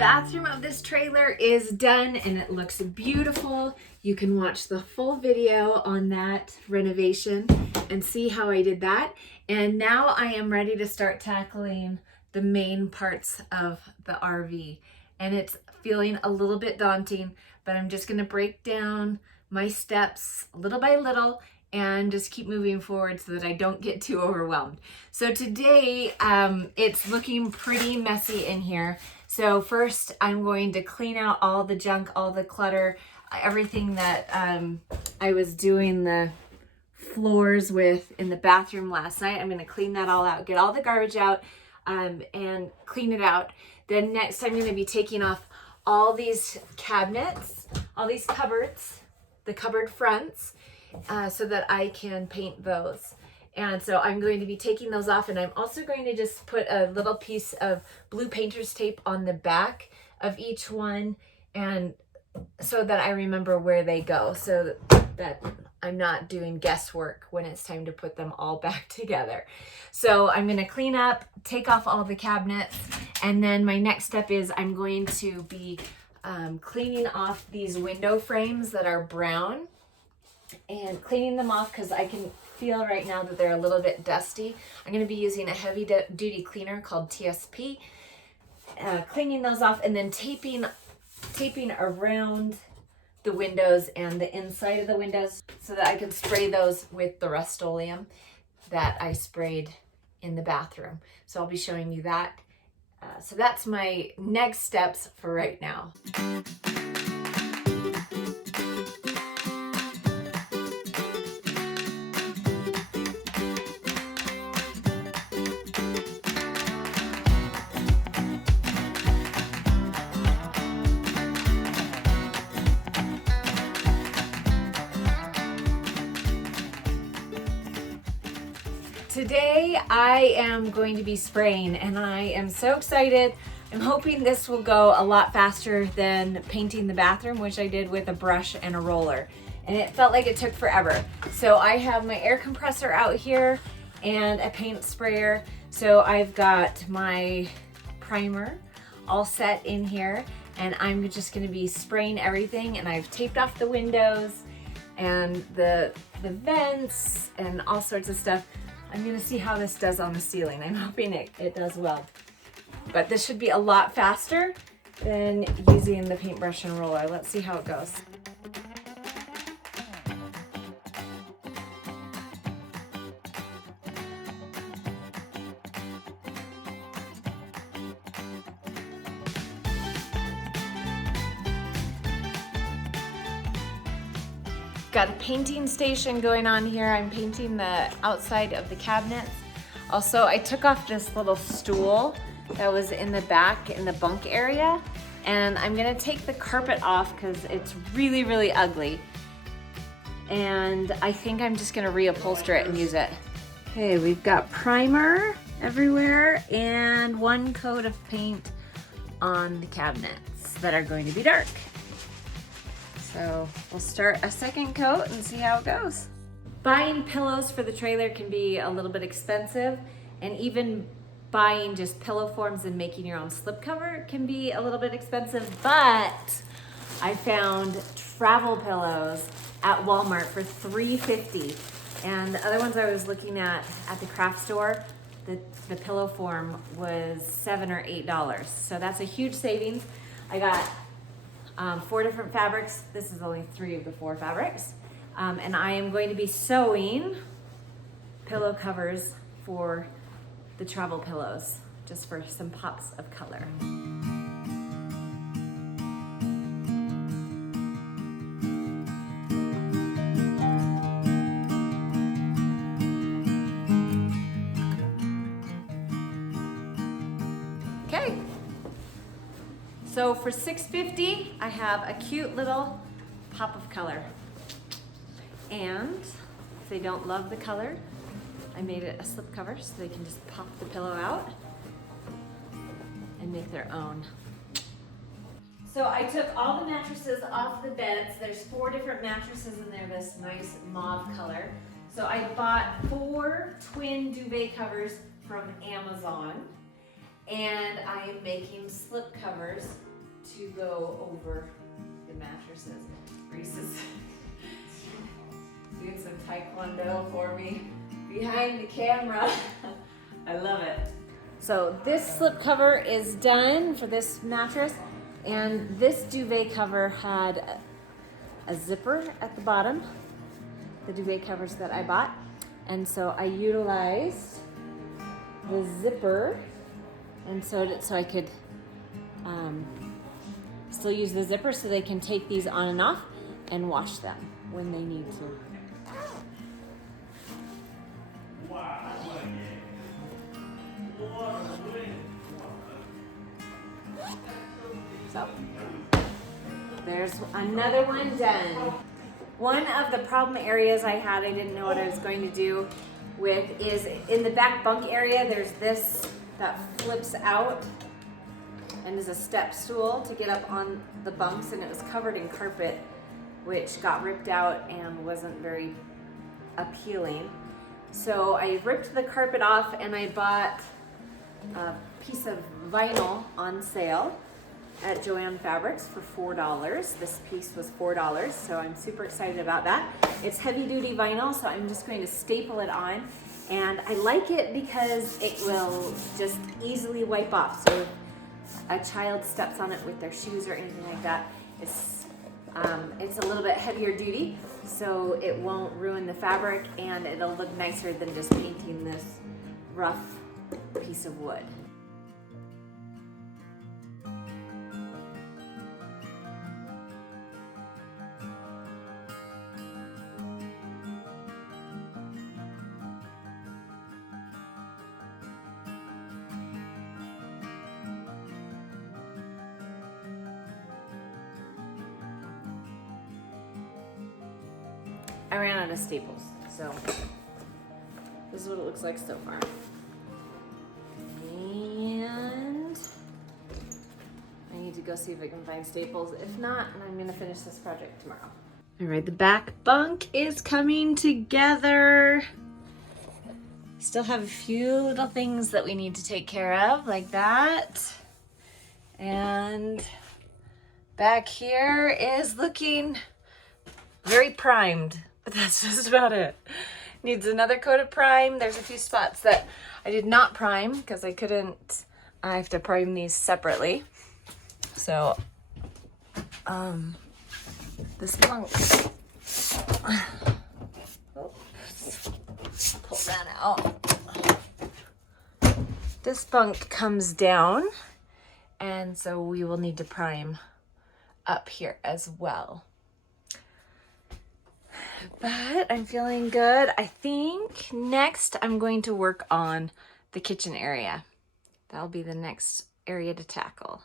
bathroom of this trailer is done and it looks beautiful. You can watch the full video on that renovation and see how I did that. And now I am ready to start tackling the main parts of the RV. And it's feeling a little bit daunting, but I'm just gonna break down my steps little by little and just keep moving forward so that I don't get too overwhelmed. So today, it's looking pretty messy in here. So first I'm going to clean out all the junk, all the clutter, everything that I was doing the floors with in the bathroom last night. I'm gonna clean that all out, get all the garbage out and clean it out. Then next I'm gonna be taking off all these cabinets, all these cupboards, the cupboard fronts, so that I can paint those. And so I'm going to be taking those off, and I'm also going to just put a little piece of blue painter's tape on the back of each one, and so that I remember where they go, so that I'm not doing guesswork when it's time to put them all back together. So I'm going to clean up, take off all the cabinets, and then my next step is I'm going to be cleaning off these window frames that are brown and cleaning them off because I can feel right now that they're a little bit dusty. I'm going to be using a heavy duty cleaner called TSP, cleaning those off and then taping around the windows and the inside of the windows so that I can spray those with the Rust-Oleum that I sprayed in the bathroom. So I'll be showing you that. So that's my next steps for right now. Today I am going to be spraying and I am so excited. I'm hoping this will go a lot faster than painting the bathroom, which I did with a brush and a roller. And it felt like it took forever. So I have my air compressor out here and a paint sprayer. So I've got my primer all set in here and I'm just gonna be spraying everything, and I've taped off the windows and the vents and all sorts of stuff. I'm gonna see how this does on the ceiling. I'm hoping it does well. But this should be a lot faster than using the paintbrush and roller. Let's see how it goes. Got a painting station going on here. I'm painting the outside of the cabinets. Also, I took off this little stool that was in the back in the bunk area, and I'm gonna take the carpet off because it's really, really ugly. And I think I'm just gonna reupholster it and use it. Okay, we've got primer everywhere and one coat of paint on the cabinets that are going to be dark. So we'll start a second coat and see how it goes. Buying pillows for the trailer can be a little bit expensive, and even buying just pillow forms and making your own slipcover can be a little bit expensive, but I found travel pillows at Walmart for $3.50. And the other ones I was looking at the craft store, the pillow form was $7 or $8. So that's a huge savings. I got 4 different fabrics. This is only 3 of the 4 fabrics. And I am going to be sewing pillow covers for the travel pillows, just for some pops of color. Okay. So for $6.50, I have a cute little pop of color. And if they don't love the color, I made it a slipcover so they can just pop the pillow out and make their own. So I took all the mattresses off the beds. There's 4 different mattresses in there, this nice mauve color. So I bought 4 twin duvet covers from Amazon, and I am making slip covers to go over the mattresses. Reese is doing some taekwondo for me behind the camera. I love it. So this slip cover is done for this mattress, and this duvet cover had a zipper at the bottom, the duvet covers that I bought, and so I utilized the zipper and sewed it so I could still use the zipper so they can take these on and off and wash them when they need to. So there's another one done. One of the problem areas I had, I didn't know what I was going to do with, is in the back bunk area, there's this that flips out and is a step stool to get up on the bunks, and it was covered in carpet, which got ripped out and wasn't very appealing. So I ripped the carpet off and I bought a piece of vinyl on sale at Joann Fabrics for $4. This piece was $4, so I'm super excited about that. It's heavy duty vinyl, so I'm just going to staple it on. And I like it because it will just easily wipe off. So if a child steps on it with their shoes or anything like that, it's a little bit heavier duty, so it won't ruin the fabric, and it'll look nicer than just painting this rough piece of wood. I ran out of staples, so this is what it looks like so far. And I need to go see if I can find staples. If not, I'm gonna finish this project tomorrow. All right, the back bunk is coming together. Still have a few little things that we need to take care of, like that. And back here is looking very primed. But that's just about it. Needs another coat of prime. There's a few spots that I did not prime because I couldn't. I have to prime these separately. So, this bunk. Oh, pull that out. This bunk comes down, and so we will need to prime up here as well. But I'm feeling good. I think next I'm going to work on the kitchen area. That'll be the next area to tackle.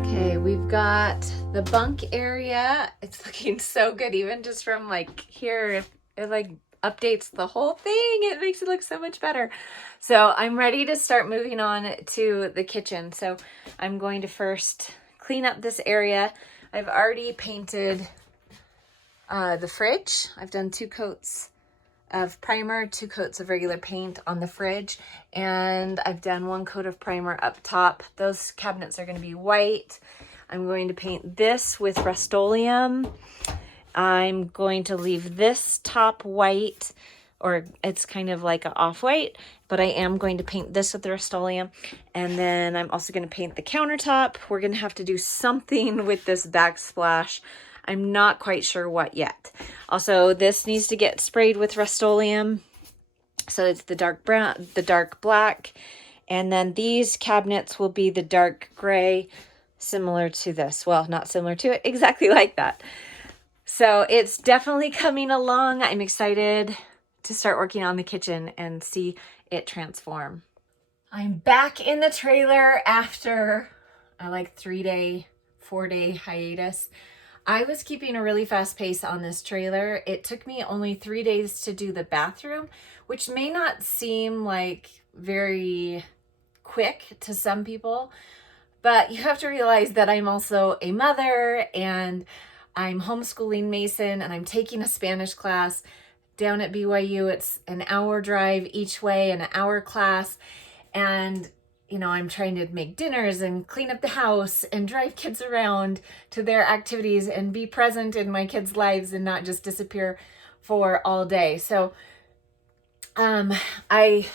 Okay, we've got the bunk area. It's looking so good, even just from like here. It like updates the whole thing. It makes it look so much better. So I'm ready to start moving on to the kitchen. So I'm going to first clean up this area. I've already painted the fridge. I've done 2 coats of primer, 2 coats of regular paint on the fridge, and I've done 1 coat of primer up top. Those cabinets are going to be white. I'm going to paint this with Rust-Oleum. I'm going to leave this top white, or it's kind of like an off-white, but I am going to paint this with the Rust-Oleum. And then I'm also going to paint the countertop. We're going to have to do something with this Backsplash. I'm not quite sure what yet. Also, this needs to get sprayed with Rust-Oleum. So it's the dark brown, the dark black. And then these cabinets will be the dark gray, similar to this. Well, not similar to it, exactly like that. So it's definitely coming along. I'm excited to start working on the kitchen and see it transform. I'm back in the trailer after a like 3-day, 4-day hiatus. I was keeping a really fast pace on this trailer. It took me only 3 days to do the bathroom, which may not seem like very quick to some people, but you have to realize that I'm also a mother, and I'm homeschooling Mason, and I'm taking a Spanish class down at BYU. It's an hour drive each way and an hour class. And, you know, I'm trying to make dinners and clean up the house and drive kids around to their activities and be present in my kids' lives and not just disappear for all day. So I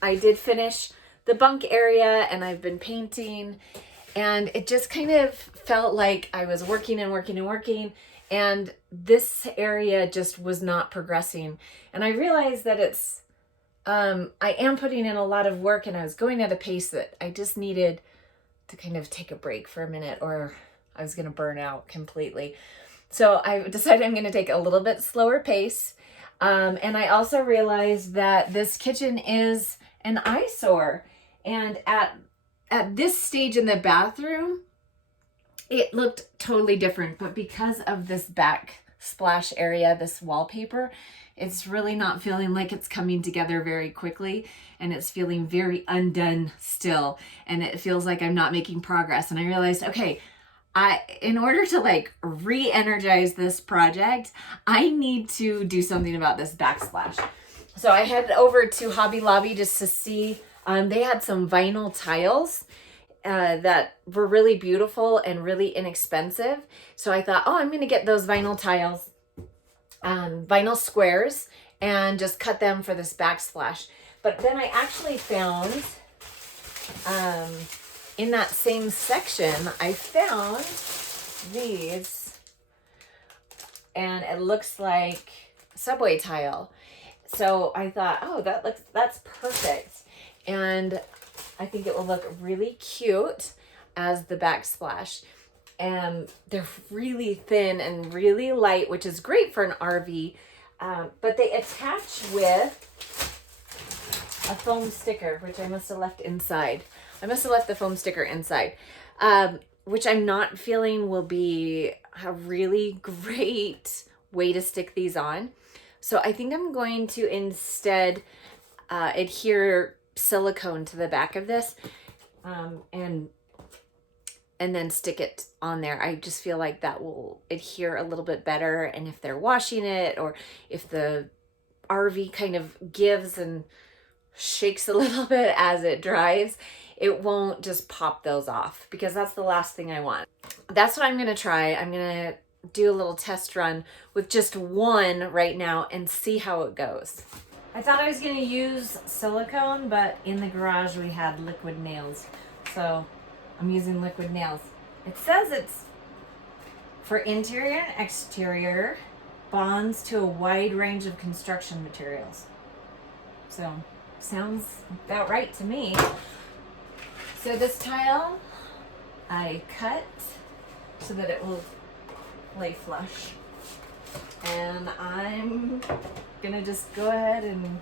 did finish the bunk area, and I've been painting, and it just kind of felt like I was working and working and working, and this area just was not progressing. And I realized that it's, I am putting in a lot of work, and I was going at a pace that I just needed to kind of take a break for a minute, or I was going to burn out completely. So I decided I'm going to take a little bit slower pace. And I also realized that this kitchen is an eyesore. And at this stage in the bathroom, it looked totally different. But because of this backsplash area, this wallpaper, it's really not feeling like it's coming together very quickly. And it's feeling very undone still. And it feels like I'm not making progress. And I realized, okay, in order to like re-energize this project, I need to do something about this backsplash. So I headed over to Hobby Lobby just to see, they had some vinyl tiles that were really beautiful and really inexpensive. So I thought, oh, I'm going to get those vinyl tiles, vinyl squares, and just cut them for this backsplash. But then I actually found, in that same section, I found these, and it looks like subway tile. So I thought, oh, that's perfect. And I think it will look really cute as the backsplash. And they're really thin and really light, which is great for an RV. But they attach with a foam sticker, which I must have left inside. I must have left the foam sticker inside, which I'm not feeling will be a really great way to stick these on. So I think I'm going to instead adhere silicone to the back of this, and then stick it on there. I just feel like that will adhere a little bit better. And if they're washing it, or if the RV kind of gives and shakes a little bit as it dries, it won't just pop those off, because that's the last thing I want. That's what I'm going to try. I'm going to do a little test run with just one right now and see how it goes. I thought I was going to use silicone, but in the garage we had liquid nails. So I'm using liquid nails. It says it's for interior and exterior, bonds to a wide range of construction materials. So sounds about right to me. So this tile I cut so that it will lay flush. And I'm gonna just go ahead and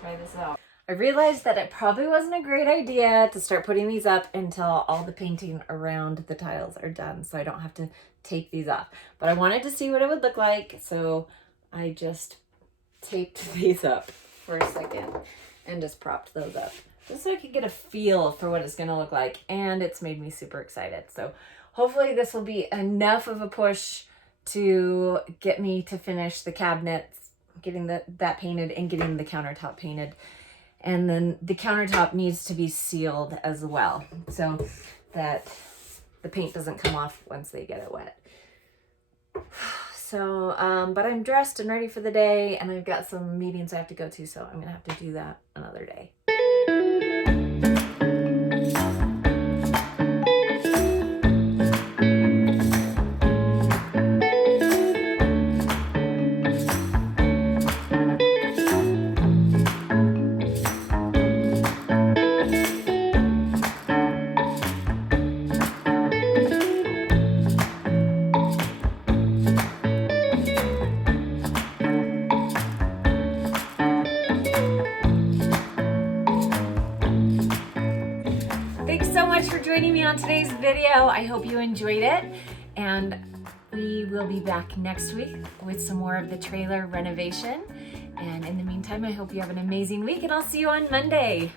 try this out. I realized that it probably wasn't a great idea to start putting these up until all the painting around the tiles are done, so I don't have to take these off. But I wanted to see what it would look like, so I just taped these up for a second and just propped those up, just so I could get a feel for what it's going to look like. And it's made me super excited. So hopefully this will be enough of a push to get me to finish the cabinets, getting that painted and getting the countertop painted. And then the countertop needs to be sealed as well, so that the paint doesn't come off once they get it wet. So, but I'm dressed and ready for the day, and I've got some meetings I have to go to, so I'm gonna have to do that another day. Thanks so much for joining me on today's video. I hope you enjoyed it, and we will be back next week with some more of the trailer renovation. And in the meantime, I hope you have an amazing week, and I'll see you on Monday.